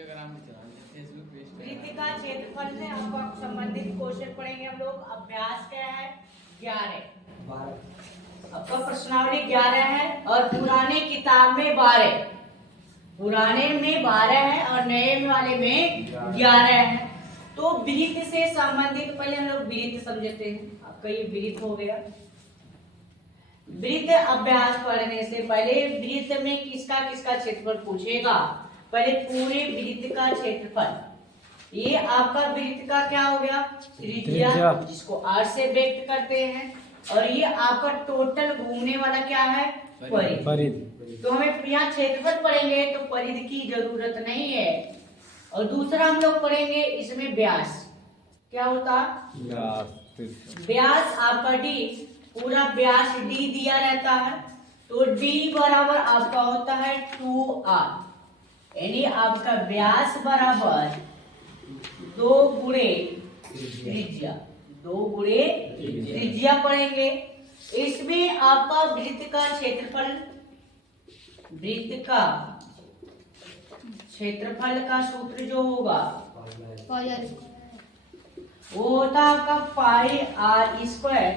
वृत्त का क्षेत्रफल से आपको संबंधित क्वेश्चन पढ़ेंगे हम लोग। अभ्यास क्या है? 11। आपका प्रश्नावली 11 है और पुराने किताब में 12। पुराने में 12 है और नए वाले में 11 है। तो वृत्त से संबंधित पहले हम लोग वृत्त समझते हैं। आपका ये वृत्त हो गया। वृत्त अभ्यास पढ़ने से पहले वृत्त में किसका किसका क्षेत्रफल पूछेगा। पहले पूरे वृत्त का क्षेत्रफल, ये आपका वृत्त का क्या हो गया? त्रिज्या, जिसको r से व्यक्त करते हैं। और ये आपका टोटल घूमने वाला क्या है? परिधि। तो हमें यहाँ क्षेत्रफल पढ़ेंगे तो परिधि की जरूरत नहीं है। और दूसरा हम लोग पढ़ेंगे इसमें व्यास। क्या होता? व्यास आपका d, पूरा व्यास d दिया रहता है। तो d बराबर आपका होता है 2r, यानी आपका व्यास बराबर 2 गुणे त्रिज्या। 2 गुणे त्रिज्या पढ़ेंगे। इसमें आपका वृत्त का क्षेत्रफल, वृत्त का क्षेत्रफल का सूत्र जो होगा वो होता है आपका पाई आर स्क्वायर।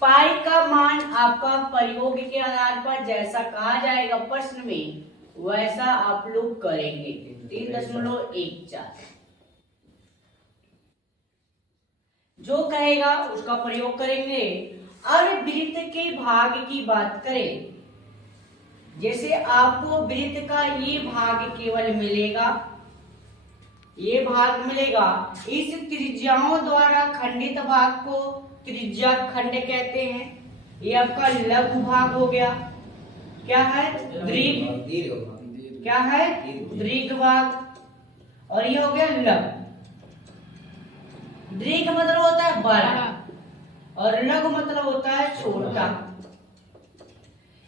पाई का मान आपका प्रयोग के आधार पर जैसा कहा जाएगा प्रश्न में वैसा आप लोग करेंगे। 3.14 जो कहेगा उसका प्रयोग करेंगे। अब वृत्त के भाग की बात करें, जैसे आपको वृत्त का ये भाग केवल मिलेगा, ये भाग मिलेगा। इस त्रिज्याओं द्वारा खंडित भाग को त्रिज्या खंड कहते हैं। ये आपका लघु भाग हो गया। क्या है? दीर्घ। क्या है? दीर्घ भाग। और ये हो गया लघु। दीर्घ मतलब होता है बड़ा और लघु मतलब होता है छोटा।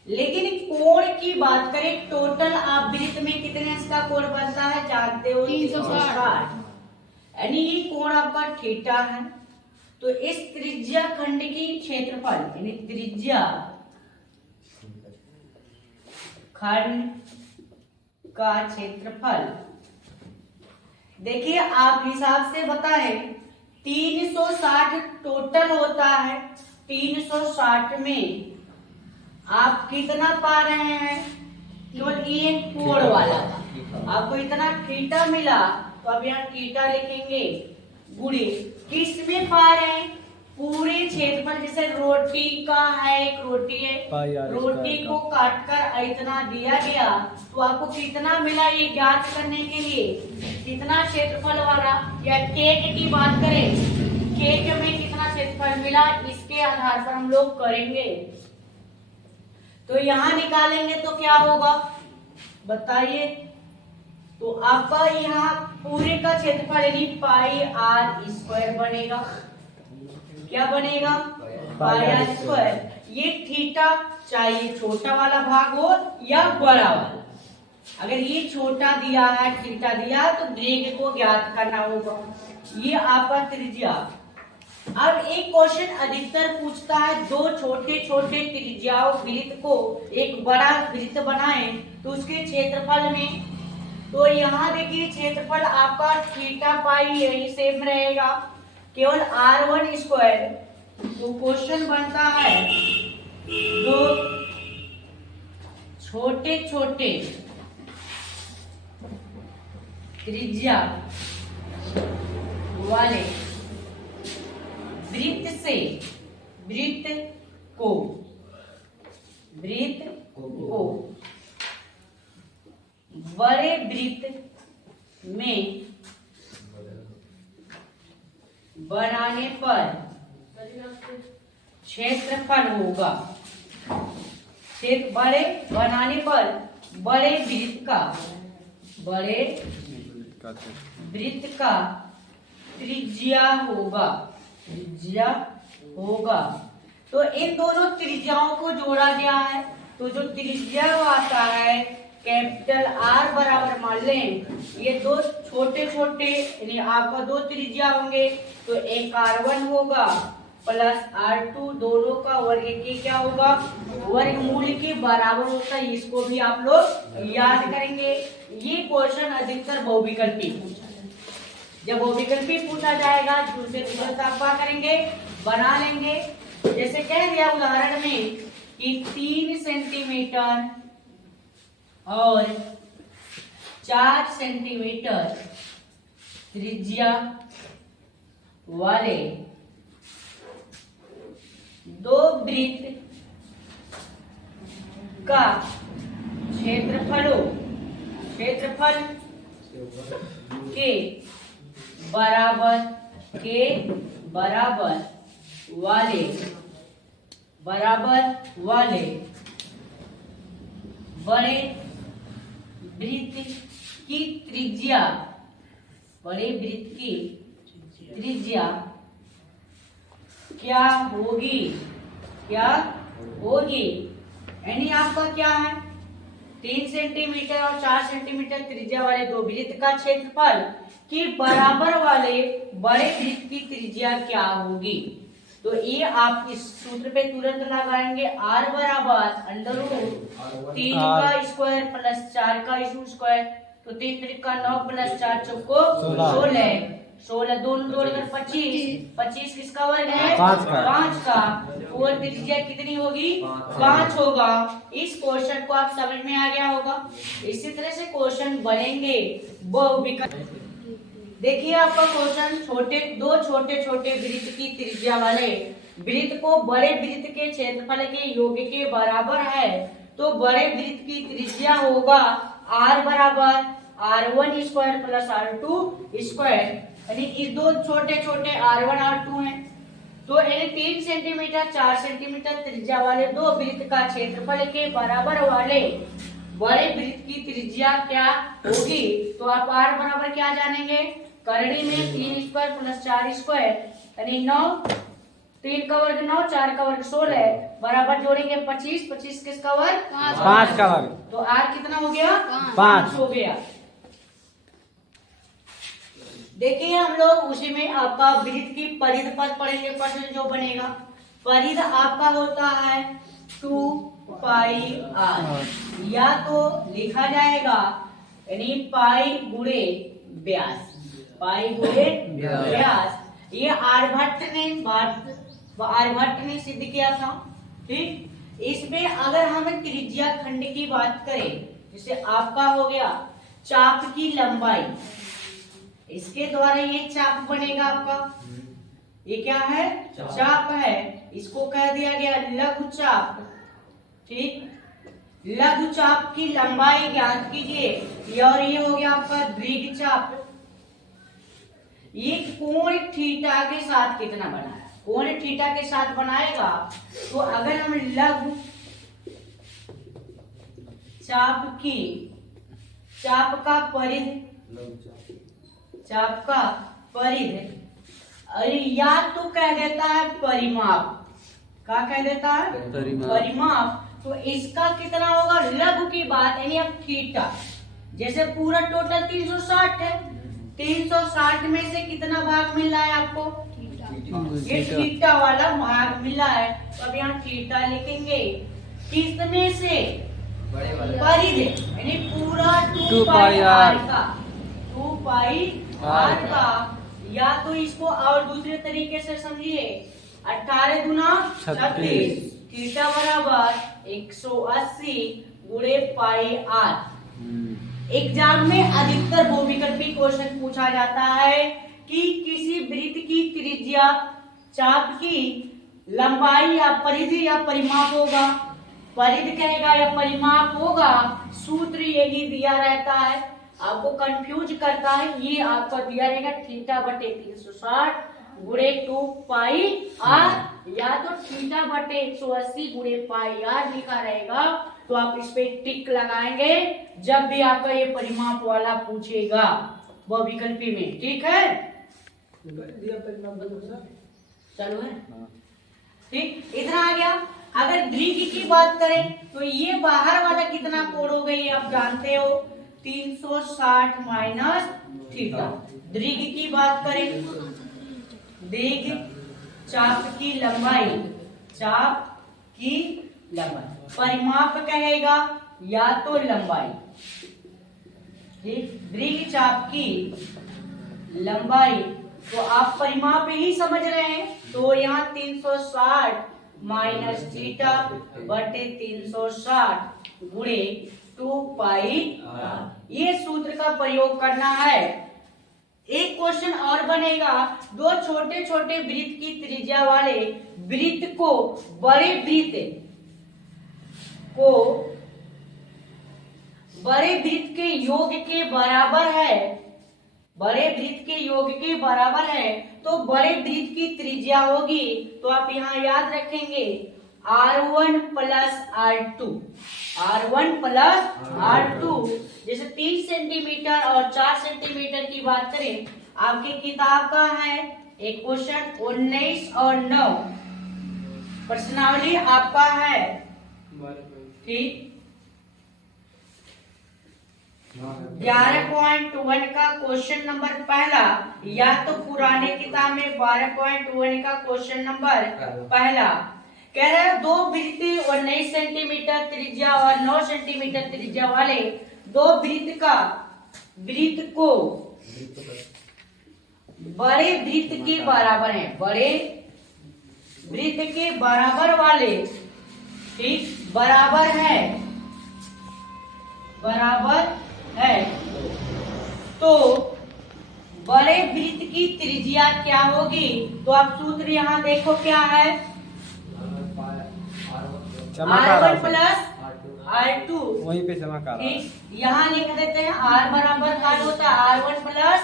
लेकिन कोण की बात करें, टोटल आप वृत्त में कितने इसका कोण बनता है जानते हो? 360। यानी ये कोण आपका थीटा है। तो इस त्रिज्या खंड की क्षेत्रफल, यानी त्रिज्या खंड का क्षेत्रफल, देखिए आप हिसाब से बताएं 360 टोटल होता है। 360 में आप कितना पा रहे हैं? केवल ये कोण वाला आपको इतना थीटा मिला, तो अब यहाँ थीटा लिखेंगे गुणे किस में पा रहे हैं? पूरे क्षेत्रफल। जैसे रोटी का है, एक रोटी है, रोटी को काटकर इतना दिया गया तो आपको कितना मिला ये ज्ञात करने के लिए कितना क्षेत्रफल वाला। या केक की बात करें, केक में कितना क्षेत्रफल मिला इसके आधार पर हम लोग करेंगे। तो यहाँ निकालेंगे तो क्या होगा बताइए? तो आपका यहाँ पूरे का क्षेत्रफल यानी पाई आर स्क्वायर बनेगा। क्या बनेगा? पाई आर स्क्वायर। ये थीटा चाहिए छोटा वाला भाग हो या बड़ा वाला। अगर ये छोटा दिया है, थीटा दिया, तो दीर्घ को ज्ञात करना होगा। ये आपका त्रिज्या। अब एक क्वेश्चन अधिकतर पूछता है, दो छोटे छोटे त्रिज्याओं वृत्त को एक बड़ा वृत्त बनाएं तो उसके क्षेत्रफल में, तो यहाँ देखिए क्षेत्रफल आपका थीटा पाई यही सेम रहेगा, केवल r1 स्क्वायर। तो क्वेश्चन बनता है दो छोटे छोटे त्रिज्या वाले वृत्त से वृत्त को बड़े वृत्त में बनाने पर क्षेत्रफल होगा। बड़े बनाने पर बड़े वृत्त का त्रिज्या होगा। तो इन दोनों त्रिज्याओं को जोड़ा गया है। तो जो त्रिज्या आता है कैपिटल R बराबर, मान लें ये दो छोटे छोटे यानी आपका दो त्रिज्या होंगे, तो एक R1 होगा प्लस R2, दोनों का वर्ग के क्या होगा? वर्गमूल के बराबर होता है। इसको भी आप लोग याद करेंगे। ये क्वेश्चन अधिकतर बहुविकल्पी पूछा जाए। जब बहुविकल्पी पूछा जाएगा तो उसे तुरंत आप क्या करेंगे, बना लेंगे। जैसे कह दिया उदाहरण में कि 3 सेंटीमीटर और 4 सेंटीमीटर त्रिज्या वाले दो वृत्त का क्षेत्रफल के बराबर वाले बड़े वृत्त की त्रिज्या क्या होगी, यानी आपका क्या है, 3 सेंटीमीटर और 4 सेंटीमीटर त्रिज्या वाले दो वृत्त का क्षेत्रफल के बराबर वाले बड़े वृत्त की त्रिज्या क्या होगी। तो ये आप इस सूत्र पे तुरंत लगाएंगे, r बराबर अंडर रूट 3 का स्क्वायर प्लस 4 का स्क्वायर, तो 3 3 का 9 प्लस 4 चौको 16 दोनों जोड़कर 25 किसका वर्ग है, 5 का। और त्रिज्या कितनी होगी, 5 होगा। इस क्वेश्चन को आप समझ में आ गया होगा। इसी तरह से क्वेश्चन बनेंगे बहुविकल्प। देखिए आपका क्वेश्चन दो छोटे छोटे वृत्त की त्रिज्या वाले वृत्त को बड़े वृत्त के क्षेत्रफल के योग के बराबर है, तो बड़े वृत्त की त्रिज्या होगा r बराबर r1 square plus r2 square, यानी इस दो छोटे छोटे r1 r2 हैं। तो यानी 3 सेंटीमीटर 4 सेंटीमीटर त्रिज्या वाले दो वृत्त का क्षेत्रफल के बराबर वाले बड़े वृत्त की त्रिज्या क्या होगी। तो आप r बराबर क्या जानेंगे, करड़ी में 3 स्क्वायर प्लस 4 स्क्वायर, यानी 9, 3 का वर्ग 9, 4 का वर्ग 16 बराबर जोड़ेंगे 25 किसका वर्ग, 5 का वर्ग। तो r कितना हो गया, 5 हो गया। देखिए हम लोग उसी में आपका वृत्त की परिध पद पढ़ेंगे। प्रश्न जो बनेगा, परिध आपका होता है 2 पाई r, या तो लिखा जाएगा यानी पाई गुणे व्यास, ये आर्यभट्ट ने सिद्ध किया था। ठीक, इसमें अगर हम त्रिज्या खंड की बात करें, जैसे आपका हो गया चाप की लंबाई, इसके द्वारा ये चाप बनेगा आपका, ये क्या है, चाप है, इसको कह दिया गया लघु चाप। ठीक, लघु चाप की लंबाई ज्ञात कीजिए, और ये हो गया आपका दीर्घ चाप। ये कोण थीटा के साथ कितना बना है, कोण थीटा के साथ बनाएगा। तो अगर हम लघु चाप का परिध या तो कह देता है परिमाप, क्या कह देता है, परिमाप। तो इसका कितना होगा, लघु की बात यानी अब थीटा, जैसे पूरा टोटल 360 है, 360 में से कितना भाग मिल रहा है आपको, ये थीटा वाला भाग मिला है। तो अब यहाँ थीटा लिखेंगे, किसमें से, परिध यानी पूरा 2 पाई r का, 2 पाई r का। या तो इसको और दूसरे तरीके से समझिए, 18 गुना 36, थीटा बराबर 180 गुणे पाई r। एग्जाम में अधिकतर बहुविकल्पी क्वेश्चन पूछा जाता है कि किसी वृत्त की त्रिज्या चाप की लंबाई या परिध या परिमाप होगा, परिध कहेगा या परिमाप होगा, सूत्र यही दिया रहता है। आपको कंफ्यूज करता है, ये आपको दिया रहेगा थीटा बटे 360 गुणे 2 पाई r, या तो थीटा बटे 180 गुणे पाई r लिखा रहेगा। तो आप इस पे टिक लगाएंगे जब भी आपका ये परिमाप वाला पूछेगा बहुविकल्पी में। ठीक है, चलो है, ठीक, इतना आ गया। अगर दीर्घ की बात करें तो ये बाहर वाला कितना कोण हो गई आप जानते हो, 360 माइनस थीटा। दीर्घ की बात करें, दीर्घ चाप की लंबाई, परिमाप कहेगा या तो लंबाई, ठीक, वृक्षचाप की लंबाई, तो आप परिमाप ही समझ रहे हैं, तो यहाँ 360 माइनस थीटा बटे 360 गुणे 2 पाई, ये सूत्र का प्रयोग करना है। एक क्वेश्चन और बनेगा, दो छोटे छोटे वृत्त की त्रिज्या वाले वृत्त को बड़े वृत्त के योग के बराबर है, बड़े वृत्त के योग के बराबर है, तो बड़े वृत्त की त्रिज्या होगी, तो आप यहाँ याद रखेंगे R1 plus R2, R1 plus R2। जैसे 3 सेंटीमीटर और 4 सेंटीमीटर की बात करें, आपकी किताब का है एक क्वेश्चन 19 और 9, प्रश्नावली आपका है, ठीक। 11.1 का क्वेश्चन नंबर पहला, या तो पुराने किताब में 12.1 का क्वेश्चन नंबर पहला कह रहा है, दो वृत्त 19 सेंटीमीटर त्रिज्या और 9 सेंटीमीटर त्रिज्या वाले दो वृत्त को बड़े वृत्त के बराबर है, बड़े वृत्त के बराबर वाले, ठीक, बराबर है, तो बड़े वृत्त की त्रिज्या क्या होगी, तो आप सूत्र यहाँ देखो क्या है, R1 प्लस R2, वहीं पे जमा कर, ठीक, यहाँ लिख देते हैं R बराबर क्या होता है R1 प्लस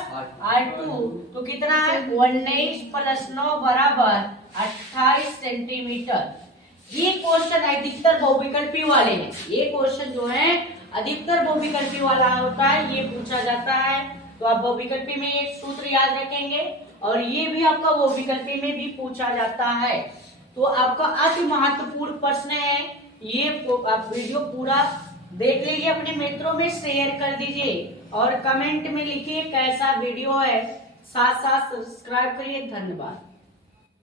R2, तो कितना है 19 प्लस 9 बराबर 28 सेंटीमीटर। ये क्वेश्चन अधिकतर बहुविकल्पी वाले हैं, ये क्वेश्चन जो है अधिकतर बहुविकल्पी वाला होता है, ये पूछा जाता है, तो आप बहुविकल्पी में एक सूत्र याद रखेंगे, और ये भी आपका बहुविकल्पी में भी पूछा जाता है। तो आपका अति महत्वपूर्ण प्रश्न है ये, आप वीडियो पूरा देख लीजिए, अपने मित्रों में शेयर कर दीजिए और कमेंट में लिखिए कैसा वीडियो है, साथ साथ सब्सक्राइब करिए। धन्यवाद।